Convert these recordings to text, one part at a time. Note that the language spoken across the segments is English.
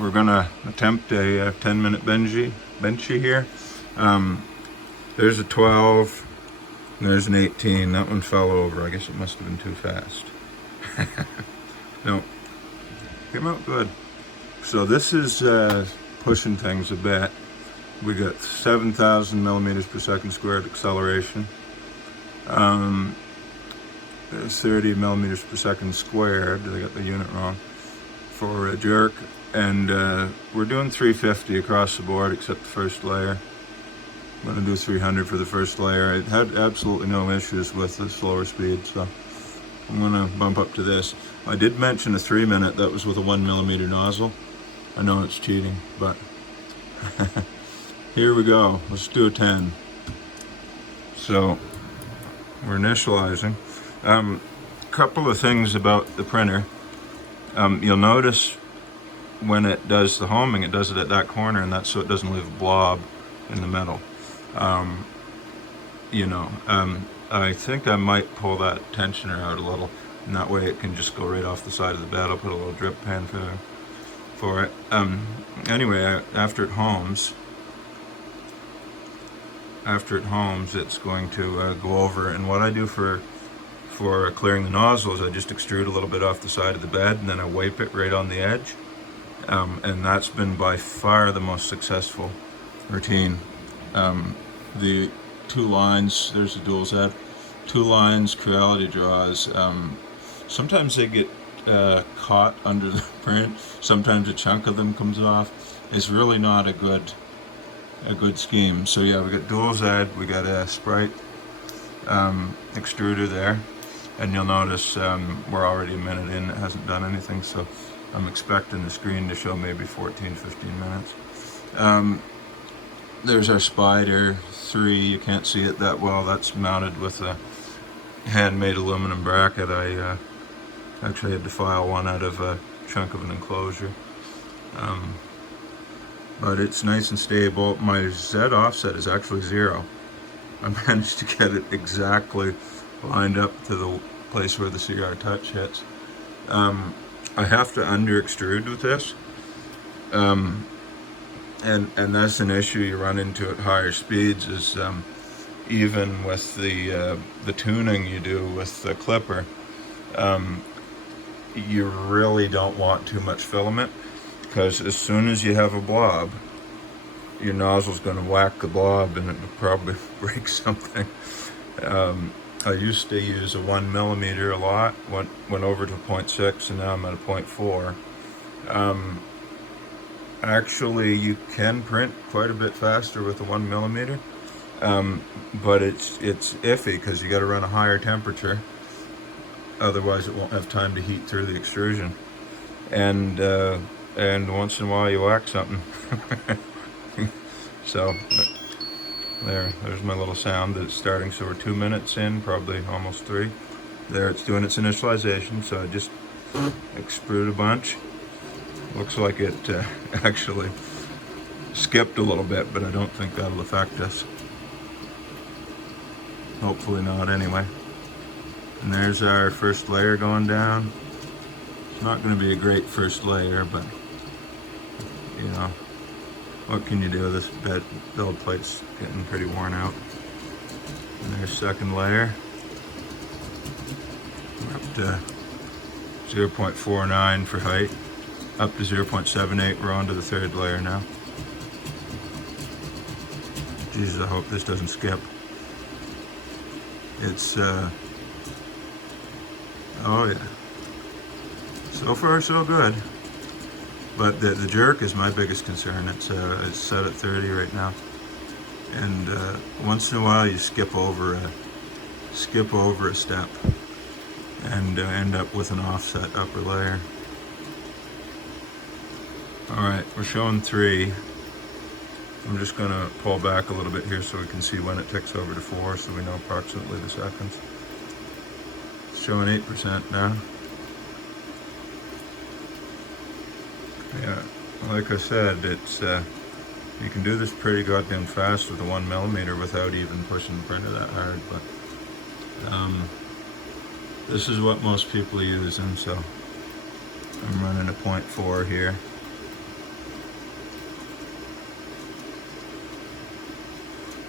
we're gonna attempt a 10-minute Benchy here. There's a 12, and there's an 18. That one fell over. I guess it must have been too fast. No, came out good. So this is pushing things a bit. We got 7,000 millimeters per second squared acceleration. 30 millimeters per second squared. I got the unit wrong for a jerk, and we're doing 350 across the board except the first layer. I'm going to do 300 for the first layer. I had absolutely no issues with the slower speed, so I'm going to bump up to this. I did mention a 3-minute. That was with a 1 millimeter nozzle. I know it's cheating, but here we go. Let's do a 10. So we're initializing. Couple of things about the printer. You'll notice when it does the homing, it does it at that corner, and that's so it doesn't leave a blob in the metal. I think I might pull that tensioner out a little, and that way it can just go right off the side of the bed. I'll put a little drip pan for it. Anyway, after it homes, it's going to go over, and what I do for clearing the nozzles, I just extrude a little bit off the side of the bed, and then I wipe it right on the edge. And that's been by far the most successful routine. The 2 lines, there's a dual Z, 2 lines, Creality draws. Sometimes they get caught under the print. Sometimes a chunk of them comes off. It's really not a good scheme. So yeah, we got dual Z, we got a Sprite extruder there, and you'll notice we're already a minute in. It hasn't done anything, so I'm expecting the screen to show maybe 14-15 minutes. There's our Spider 3. You can't see it that well. That's mounted with a handmade aluminum bracket. I actually had to file one out of a chunk of an enclosure. But it's nice and stable. My Z offset is actually 0. I managed to get it exactly lined up to the place where the CR touch hits. I have to under extrude with this, and that's an issue you run into at higher speeds. Is even with the tuning you do with the clipper, you really don't want too much filament, because as soon as you have a blob, your nozzle's going to whack the blob and it'll probably break something. I used to use a 1 millimeter a lot, went over to 0.6, and now I'm at a 0.4. Actually, you can print quite a bit faster with a 1 millimeter, but it's iffy because you got to run a higher temperature, otherwise it won't have time to heat through the extrusion, and once in a while you whack something. So there's my little sound that it's starting. So we're 2 minutes in, probably almost 3. There, it's doing its initialization. So I just extrude a bunch. Looks like it actually skipped a little bit, but I don't think that'll affect us. Hopefully not, anyway. And there's our first layer going down. It's not going to be a great first layer, but you know, what can you do? This build plate's getting pretty worn out. And there's second layer. We're up to 0.49 for height. Up to 0.78. We're on to the third layer now. Jesus, I hope this doesn't skip. It's oh yeah. So far so good. But the jerk is my biggest concern. It's set at 30 right now, and once in a while you skip over a step and end up with an offset upper layer. All right, we're showing 3. I'm just going to pull back a little bit here so we can see when it ticks over to 4, so we know approximately the seconds. It's showing 8% now. Yeah, like I said, it's you can do this pretty goddamn fast with a 1 millimeter without even pushing the printer that hard, but this is what most people are using, so I'm running a 0.4 here.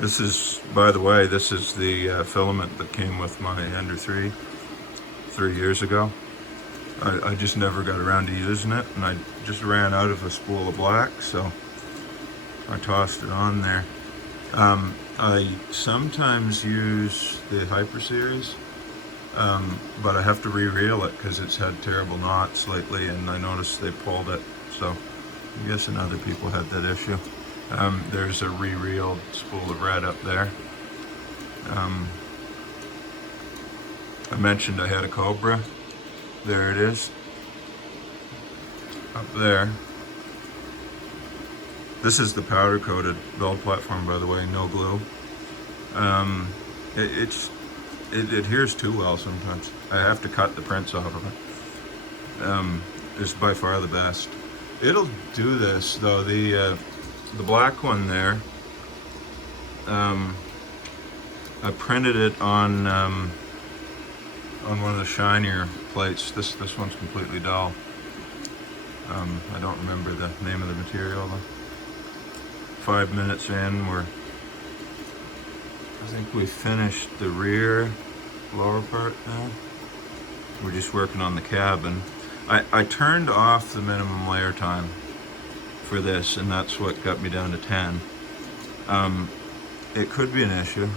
This is, by the way, this is the filament that came with my Ender 3 years ago. I just never got around to using it, and I just ran out of a spool of black, so I tossed it on there. I sometimes use the Hyper Series, but I have to re-reel it because it's had terrible knots lately, and I noticed they pulled it, so I'm guessing other people had that issue. There's a re-reeled spool of red up there. I mentioned I had a Cobra. There it is, up there. This is the powder coated build platform, by the way, no glue. It adheres too well sometimes. I have to cut the prints off of it. It's by far the best. It'll do this though. The black one there, I printed it on one of the shinier plates. This one's completely dull. I don't remember the name of the material though. 5 minutes in, I think we finished the rear lower part now. We're just working on the cabin. I turned off the minimum layer time for this, and that's what got me down to 10. It could be an issue.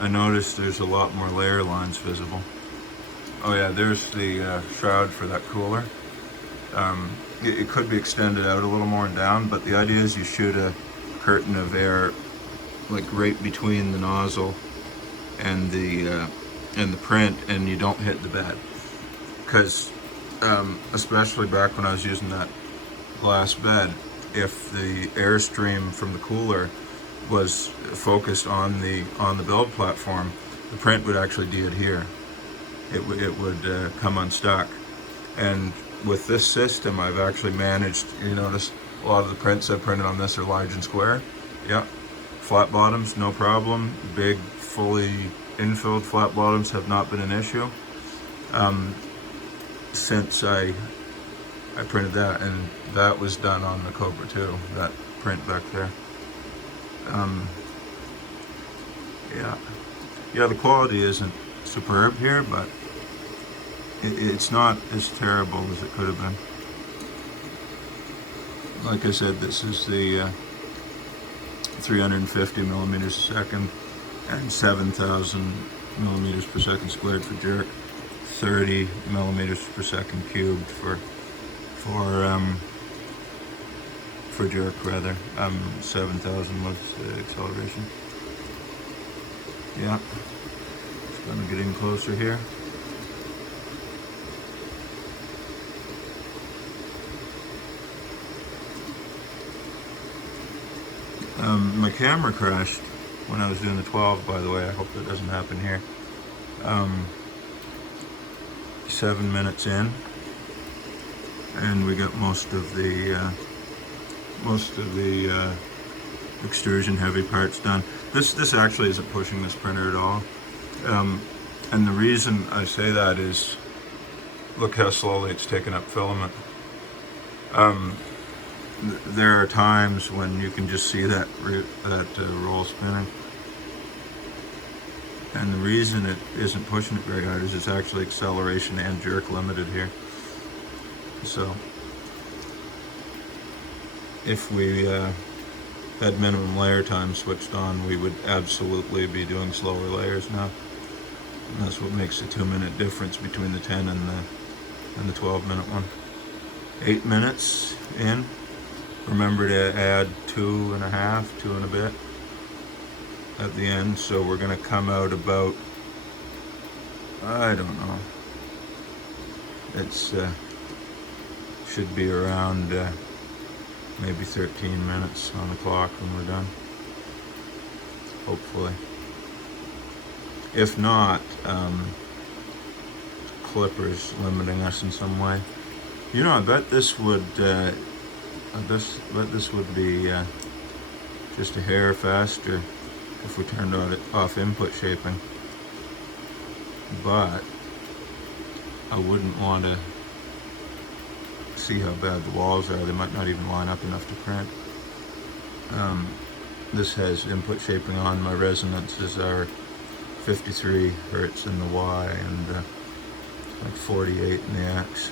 I noticed there's a lot more layer lines visible. Oh yeah, there's the shroud for that cooler. It could be extended out a little more and down, but the idea is you shoot a curtain of air like right between the nozzle and the print, and you don't hit the bed. Because especially back when I was using that glass bed, if the airstream from the cooler was focused on the build platform, the print would actually de-adhere. It would come unstuck. And with this system, I've actually managed, you notice a lot of the prints I printed on this are large and square. Yeah, flat bottoms, no problem. Big, fully infilled flat bottoms have not been an issue since I printed that, and that was done on the Cobra 2, that print back there. Yeah, the quality isn't superb here, but it's not as terrible as it could have been. Like I said, this is the 350 millimeters a second and 7,000 millimeters per second squared for jerk, 30 millimeters per second cubed for jerk rather. 7,000 was the acceleration. Yeah, just gonna get in closer here. My camera crashed when I was doing the 12, by the way. I hope that doesn't happen here. 7 minutes in, and we got most of the extrusion heavy parts done. This actually isn't pushing this printer at all, and the reason I say that is, look how slowly it's taking up filament. There are times when you can just see that roll spinning, and the reason it isn't pushing it very hard is it's actually acceleration and jerk limited here. So if we had minimum layer time switched on, we would absolutely be doing slower layers now, and that's what makes the 2-minute difference between the 10 and the 12-minute one. 8 minutes in. Remember to add 2.5, 2 and a bit at the end, so we're going to come out about, I don't know, it's should be around maybe 13 minutes on the clock when we're done, hopefully. If not, Clipper's limiting us in some way. You know, I bet this would be just a hair faster if we turned off input shaping, but I wouldn't want to see how bad the walls are. They might not even line up enough to print. This has input shaping on. My resonances are 53 hertz in the Y and like 48 in the X.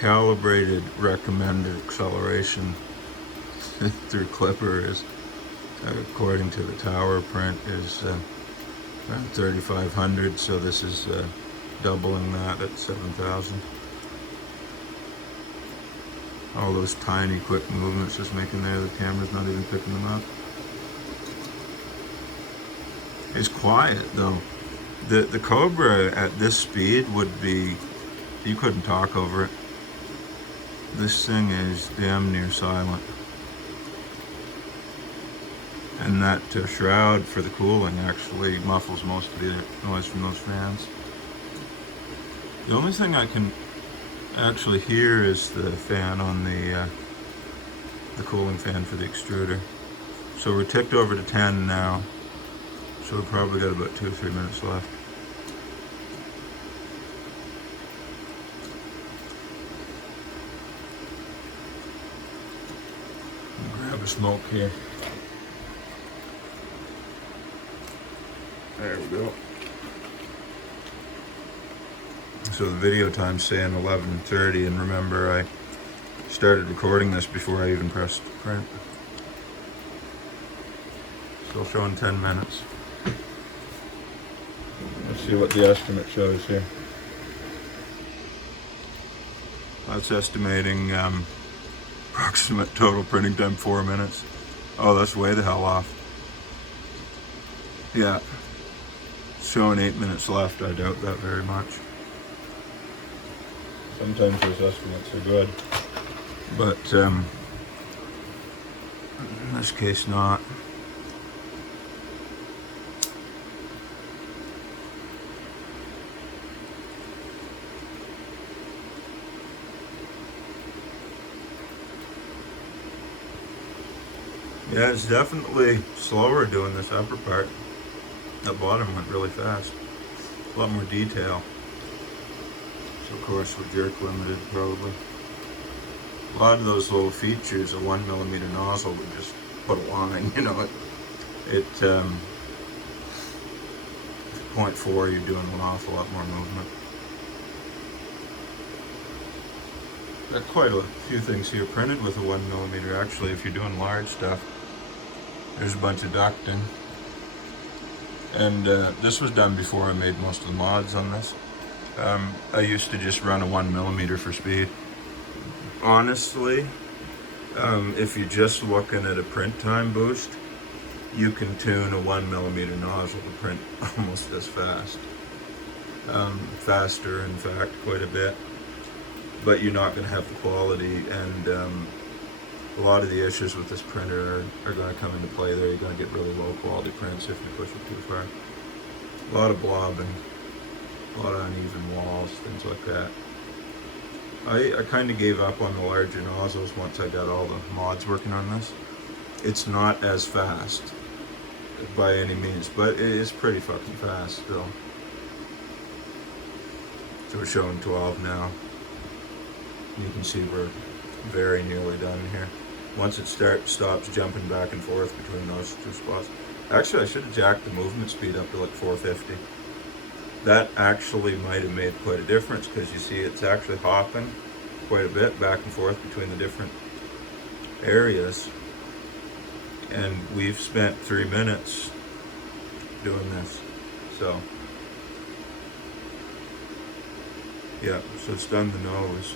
Calibrated recommended acceleration through Clipper is, according to the tower print, is around 3,500, so this is doubling that at 7,000. All those tiny quick movements just making there, the camera's not even picking them up. It's quiet though. The Cobra at this speed would be, you couldn't talk over it. This thing is damn near silent. And that shroud for the cooling actually muffles most of the noise from those fans. The only thing I can actually hear is the fan on the cooling fan for the extruder. So we're ticked over to 10 now. So we've probably got about 2 or 3 minutes left. Grab a smoke here. There we go. So the video time's saying 11:30, and remember I started recording this before I even pressed print. Still showing 10 minutes. Let's see what the estimate shows here. That's estimating approximate total printing time 4 minutes. Oh, that's way the hell off. Yeah. Showing 8 minutes left, I doubt that very much. Sometimes those estimates are good, but in this case not. Yeah, it's definitely slower doing this upper part. That bottom went really fast. A lot more detail. So of course we're jerk limited probably. A lot of those little features, a 1mm nozzle would just put a line, you know, it 0.4 you're doing an awful lot more movement. Got quite a few things here printed with a 1mm actually if you're doing large stuff. There's a bunch of ducting. And this was done before I made most of the mods on this. I used to just run a 1mm for speed. Honestly, if you're just looking at a print time boost, you can tune a 1mm nozzle to print almost as fast. Faster, in fact, quite a bit. But you're not going to have the quality, and a lot of the issues with this printer are going to come into play there. You're going to get really low quality prints if you push it too far. A lot of blobbing, a lot of uneven walls, things like that. I kind of gave up on the larger nozzles once I got all the mods working on this. It's not as fast by any means, but it is pretty fucking fast still. So we're showing 12 now. You can see we're very nearly done here. Once it stops jumping back and forth between those two spots. Actually, I should have jacked the movement speed up to like 450. That actually might have made quite a difference because you see it's actually hopping quite a bit back and forth between the different areas. And we've spent 3 minutes doing this. So, yeah, so it's done the nose.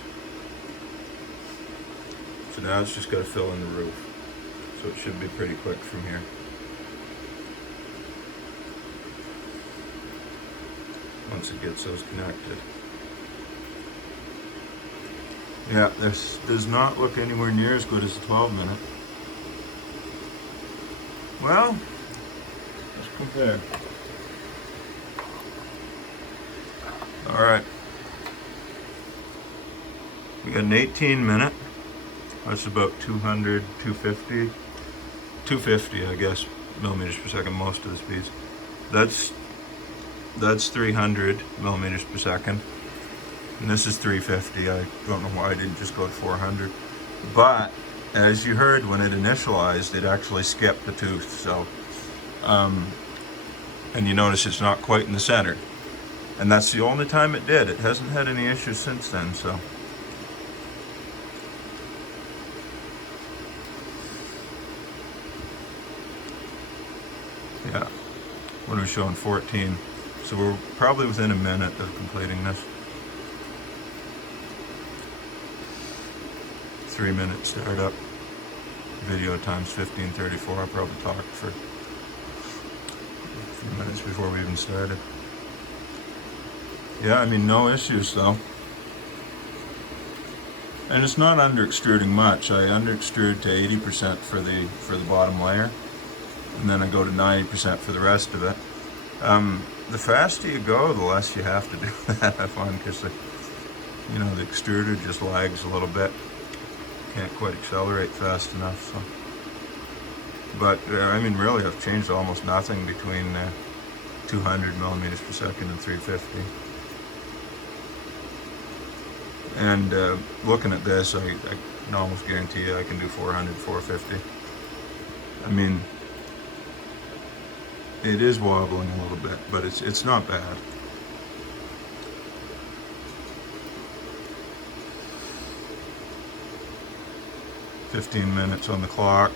So now it's just got to fill in the roof. So it should be pretty quick from here. Once it gets those connected. Yeah, this does not look anywhere near as good as the 12-minute. Well, let's compare. Alright. We got an 18-minute. That's about 200, 250. 250, I guess, millimeters per second, most of the speeds. That's 300 millimeters per second. And this is 350. I don't know why I didn't just go to 400. But as you heard, when it initialized, it actually skipped a tooth. So, and you notice it's not quite in the center. And that's the only time it did. It hasn't had any issues since then, so. Yeah, what are we showing? 14. So we're probably within a minute of completing this. 3 minute startup. Video time's 15:34. I probably talked for a few minutes before we even started. Yeah, I mean, no issues though. And it's not under extruding much. I under extrude to 80% for the bottom layer, and then I go to 90% for the rest of it. The faster you go, the less you have to do that, I find, because the extruder just lags a little bit. Can't quite accelerate fast enough. So, but I mean, really, I've changed almost nothing between 200 millimeters per second and 350. And looking at this, I can almost guarantee you I can do 400, 450. I mean, it is wobbling a little bit, but it's not bad. "15 minutes on the clock,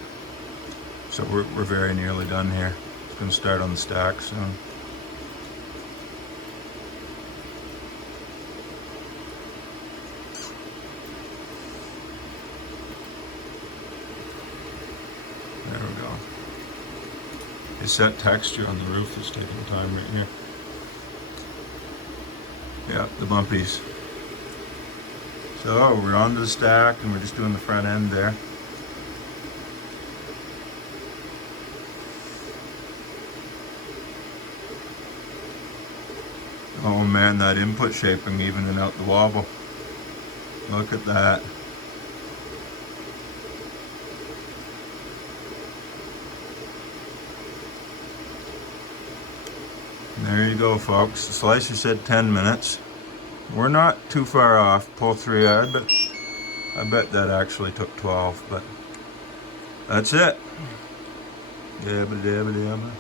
so we're very nearly done here. It's going to start on the stack soon." There we go. It's that texture on the roof that's taking time right here. Yeah, the bumpies. So we're on to the stack, and we're just doing the front end there. Oh man, that input shaping evening out the wobble. Look at that. And there you go, folks. The slicer said 10 minutes. We're not too far off. Pull 3, I bet that actually took 12, but that's it. Dabba dabba dabba.